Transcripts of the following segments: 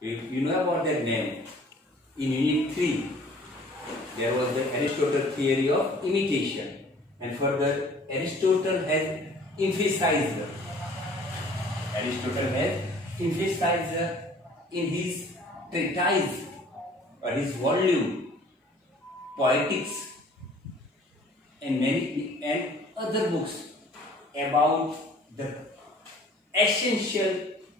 You know about that name. In Unit 3, there was the Aristotle theory of imitation, and further Aristotle has emphasized in his treatise or his volume Poetics and other books about the essential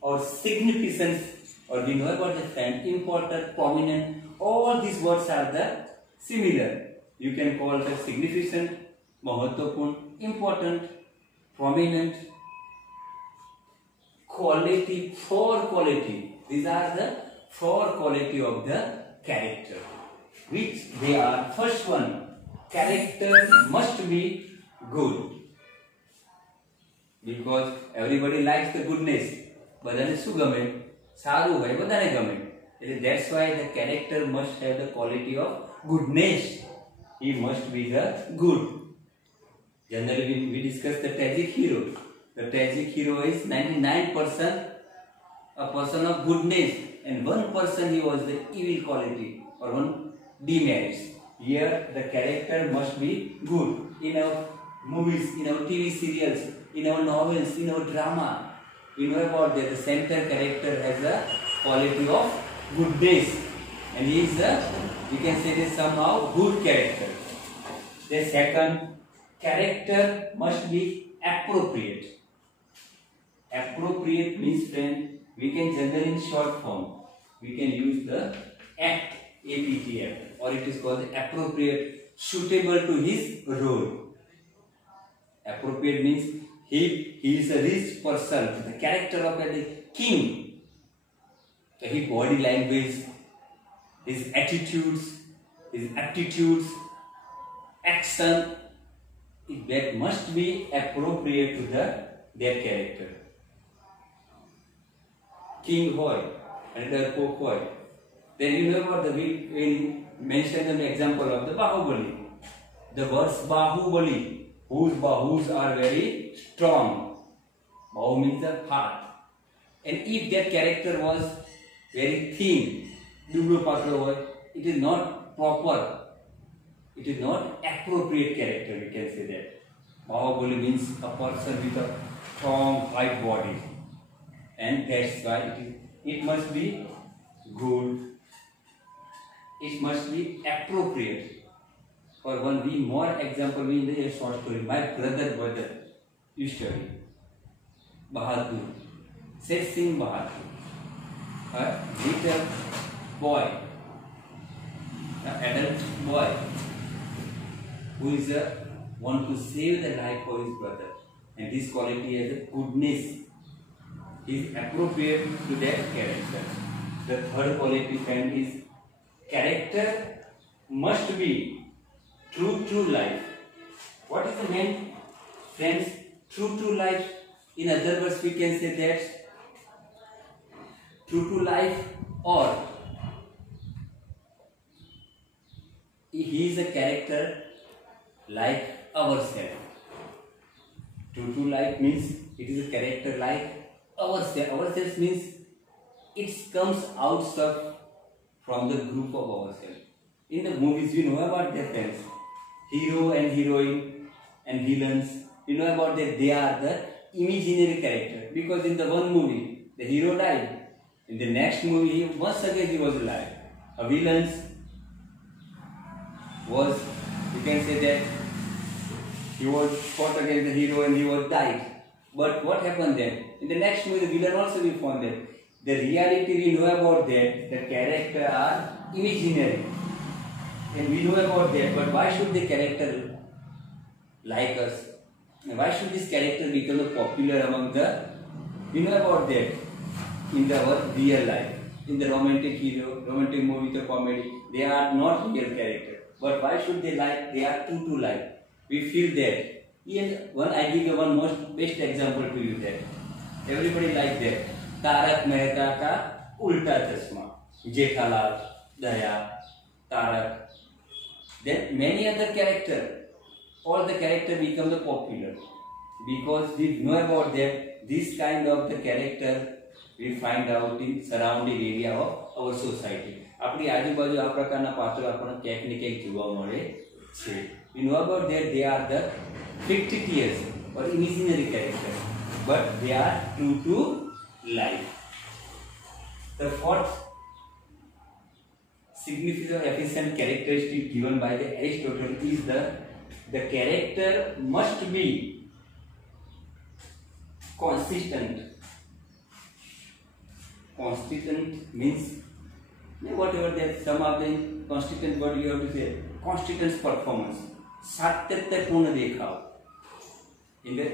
or significance, or we know about the fact, important, prominent, all these words are the similar. You can call the significant, mahatvapurn, important, prominent, quality, four quality. These are the four quality of the character. Which they are: first one, character must be good. Because everybody likes the goodness. બધાને શું ગમે? સારું હોય, બધાને ગમે. That's why the character must have the quality of goodness. He must be the good. Generally we discuss the tragic hero. The tragic hero is 99% a person of goodness, and 1% he was the evil quality or one demerits. Here the character must be good. In our movies, in our TV serials, in our novels, in our drama, we know about that the center character has a quality of goodness, and he is a, we can say this somehow, good character. The second, character must be appropriate. Appropriate means, friend, we can generally in short form, we can use the apt, APT, or it is called appropriate, suitable to his role. Appropriate means he is a rich person, the character of the king. His body language, his attitudes, his aptitudes, action, that must be appropriate to their character. King hoy, another pope hoy. Then you know about we mentioned an example of the Bahubali. The words Bahubali, whose bahus are very strong. Bahu means the heart. And if that character was very thin, it is not proper. It is not appropriate character, we can say that. Bahubali means a person with a strong, high body. And that's why it must be good. It must be appropriate. For one more example, we in the short story. My brother, you study. Bahadur. Say Singh Bahadur. A little boy, an adult boy, who is want to save the life of his brother. And this quality has a goodness is appropriate to that character. The third quality, friend, is character must be true to life. What is the name, friends? True to life. In other words, we can say that true to life, or he is a character like ourselves. True to life means it is a character like ourselves. Ourselves means it comes out from the group of ourselves. In the movies, you know about their friends, hero and heroine and villains. You know about that they are the imaginary character, because in the one movie the hero died, in the next movie once again he was alive. A villain was, you can say that he was fought against the hero and he was died. But what happened then? In the next movie the villain also will found that. The reality we know about that, the character are imaginary. And we know about that, but why should the character like us? And why should this character become popular among the, we know about that in our real life. In the romantic hero, romantic movie, the comedy, they are not real character. But why should they like? They are true to life. We feel that. Yes, I give you one most best example to you that. Everybody like that. Tarak Mehta का उल्टा चश्मा, जेठालाल, दया, Tarak. Then many other character, all the character become the popular because we know about that. This kind of the character we find out in surrounding area of our society. આપણી આજુબાજુ આ પ્રકારના પાત્રો આપણને ક્યાંક ને ક્યાંક જોવા મળે છે. We know about that they are the fictitious or imaginary characters, but they are true to life. The fourth significant or efficient characteristic given by the Aristotle is the character must be consistent. Consistent means whatever that some of the consistent what you have to say, consistent performance, सातत्यपूर्ण देखाव. In the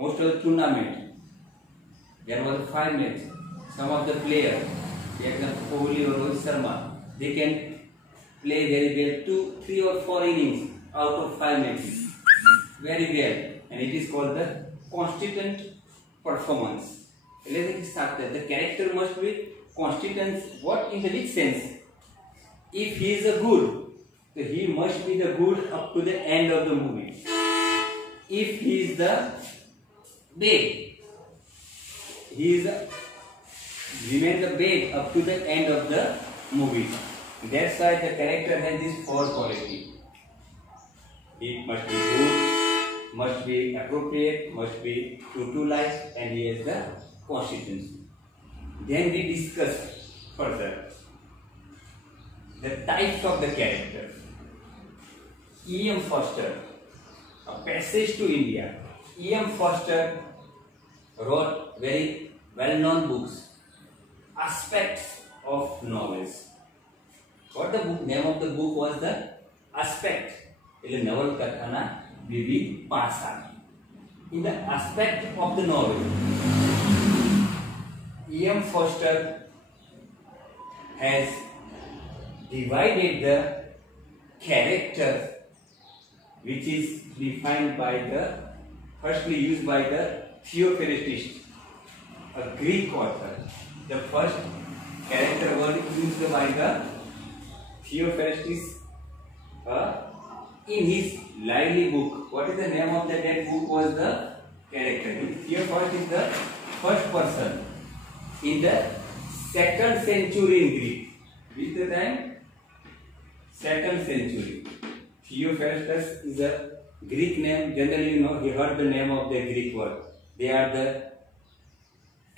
most of the tournament there was 5 matches. Some of the players, for example Kohli or Rohit Sharma, they can play very well 2, 3 or 4 innings out of 5 matches very well, and it is called the consistent performance. The character must be consistent. What in the which sense? If he is a good, so he must be the good up to the end of the movie. If he is the bad, he is remain the bad up to the end of the movie. That's why the character has this 4 qualities. It must be good, must be appropriate, must be true to life, and he has the consistency. Then we discuss further the types of the character. E.M. Forster, A Passage to India. E.M. Forster wrote very well-known books, Aspects of Novels. What the book name of the book was? The Aspect. એટલે નવલકથાના વિવિધ પાસા. In the aspect of the novel, E.M. Forster has divided the character, which is defined by the firstly used by the Theophrastus, a Greek author. The first character word used by the Theophrastus in his lively book. What is the name of that book? Was the character. Theophrastus is the first person in the 2nd century in Greek. Which the time? 2nd century. Theophrastus is a Greek name. Generally, you know, you heard the name of the Greek word. They are the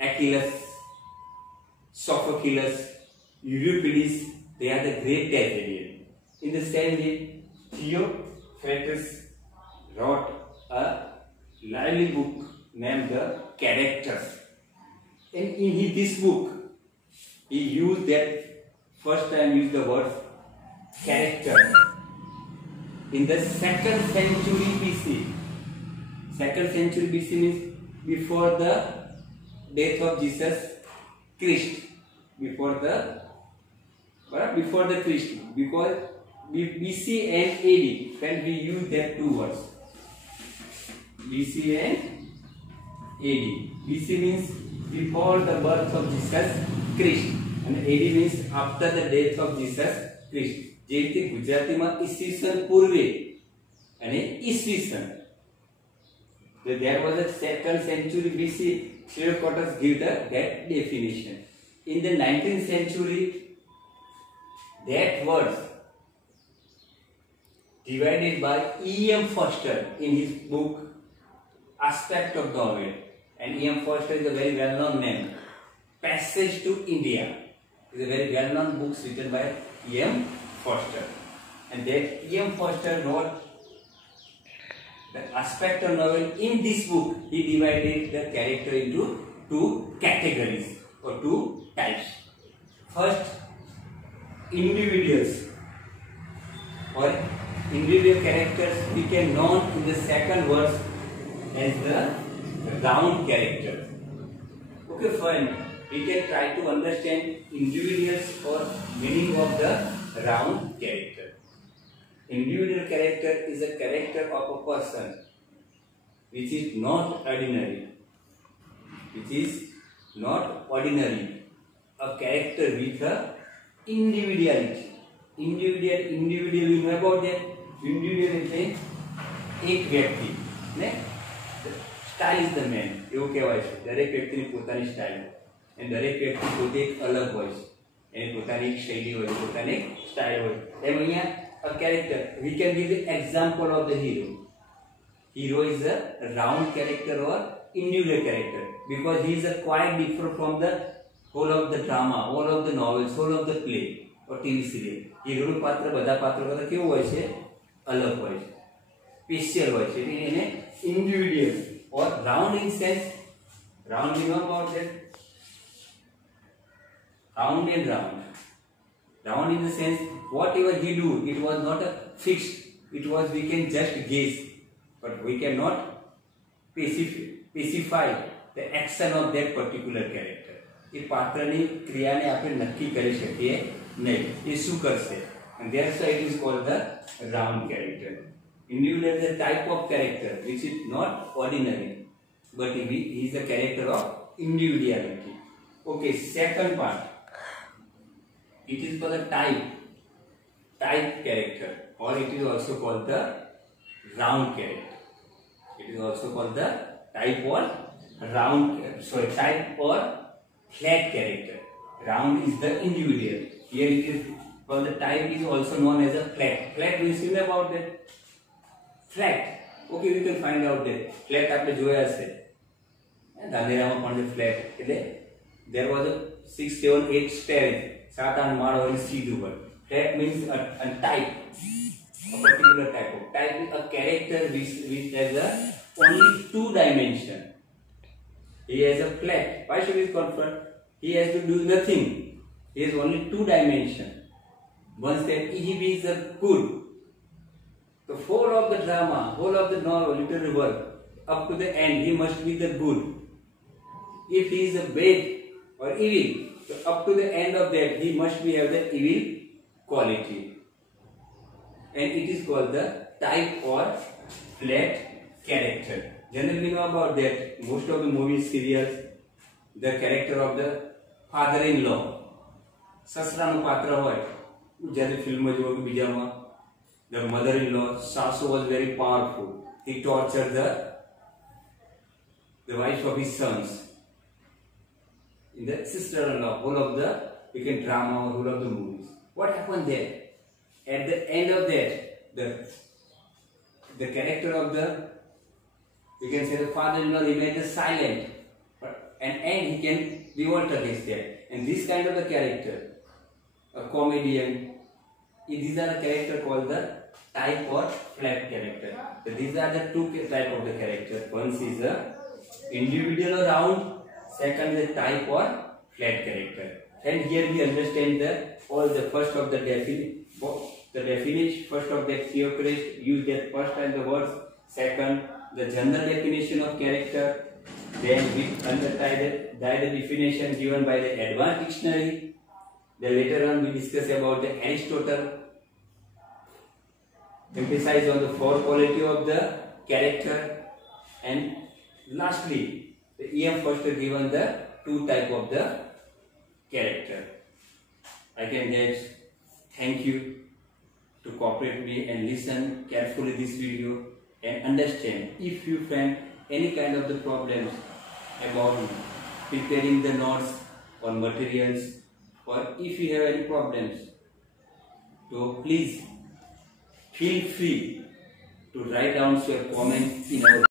Achilles, Sophocles, Euripides. They are the great tragedian. In the same way, Theophrastus wrote a lively book named The Characters. And in this book, he used that first time used the word character. In the 2nd century BC. 2nd century BC means before the death of Jesus Christ. Before the Christ. Because BC and AD, when we use that 2 words. BC and AD. BC means before the birth of Jesus Christ, and AD means after the death of Jesus Christ. જે રીતે ગુજરાતીમાં ઈસવીસન પૂર્વે અને ઈસવીસન. There was a 2nd century BC. Theophrastus give that definition. In the 19th century, that words divided by E.M. Forster in his book Aspect of Novel, and E.M. Forster is a very well-known name. Passage to India is a very well-known book written by E.M. Forster, and that E.M. Forster wrote the Aspect of Novel. In this book, he divided the character into 2 categories or 2 types. First, individuals or individual characters became known in the 2nd verse as the round characters. Okay, fine. We can try to understand individuals or meaning of the round character. Individual character is a character of a person which is not ordinary. Which is not ordinary. A character with a individuality. Individual, you know about that? Individual એટલે એક વ્યક્તિ ને style is the main એવું કહેવાય છે. દરેક વ્યક્તિની પોતાની સ્ટાઇલ. અને દરેક વ્યક્તિ પોતે એક અલગ હોય છે, એની પોતાની એક શૈલી હોય છે, પોતાની સ્ટાઇલ હોય. એમ અહીંયા a character we can give the example of the hero. Hero is a round character or individual character because he is a quite different from the whole of the drama, whole of the novels, whole of the play or TV serial. Hero નું પાત્ર બધા પાત્રો કરતા કેવું હોય છે? અલગ હોય છે, સ્પેશિયલ હોય છે, એટલે એને individual or round in sense. Round, you know about that? Round and round. Round in the sense whatever he do, it was not a fixed. It was we can just guess, but we cannot specify the action of that particular character. એ પાત્રની ક્રિયાને આપણે નક્કી કરી શકીએ નહીં, એ શું કરશે, and that's why it is called the round character. Individual is a type of character which is not ordinary, but he is a character of individuality. Okay, second part. It is called the type character, or it is also called the round character. It is also called the type or type or flat character. Round is the individual. Here it is called the type is also known as a flat. Flat, we see about that. Flat. Okay, we can find out that. Flat આપણે જોયા હશે. ધાનેરામાં પણ જે flat એટલે there was a 6, 7, 8 stairs. 7-8 માળ હોય સીધું હોય. Flat means a type, a particular type of. Type is a character which has a only 2 dimension. He has a flat. Why should he confront? He has to do nothing. He has only 2 dimension. Once that he is a good, the whole of the drama, whole of the novel, literary work, up to the end, he must be the good. If he is a bad or evil, so up to the end of that, he must be have the evil quality. And it is called the type or flat character. Generally, we know about that. Most of the movies, serials, the character of the father-in-law, સસરાનું પાત્ર હોય, જ્યારે film જોવો બીજામાં, the mother-in-law, Sasu was very powerful. He tortured the wife of his sons. In the sister-in-law, whole of the drama, whole of the movies. What happened there? At the end of that, the character of the, you can say the father-in-law remained silent, and he can revolt against that. And this kind of a character, a comedian, these are the character called the type or flat character. So these are the 2 type of the character. One is the individual or round, second is the type or flat character. And here we understand the first of the definition, first of the theocrist, use that first time the words, second the general definition of character, then we understand the definition given by the advanced dictionary. Then later on we discuss about the Aristotle, emphasize on the 4 quality of the character, and lastly the E.M. Forster given the 2 type of the character. I can just thank you to cooperate me and listen carefully this video and understand. If you find any kind of the problems about preparing the notes or materials, or if you have any problems, so please feel free to write down your comments in our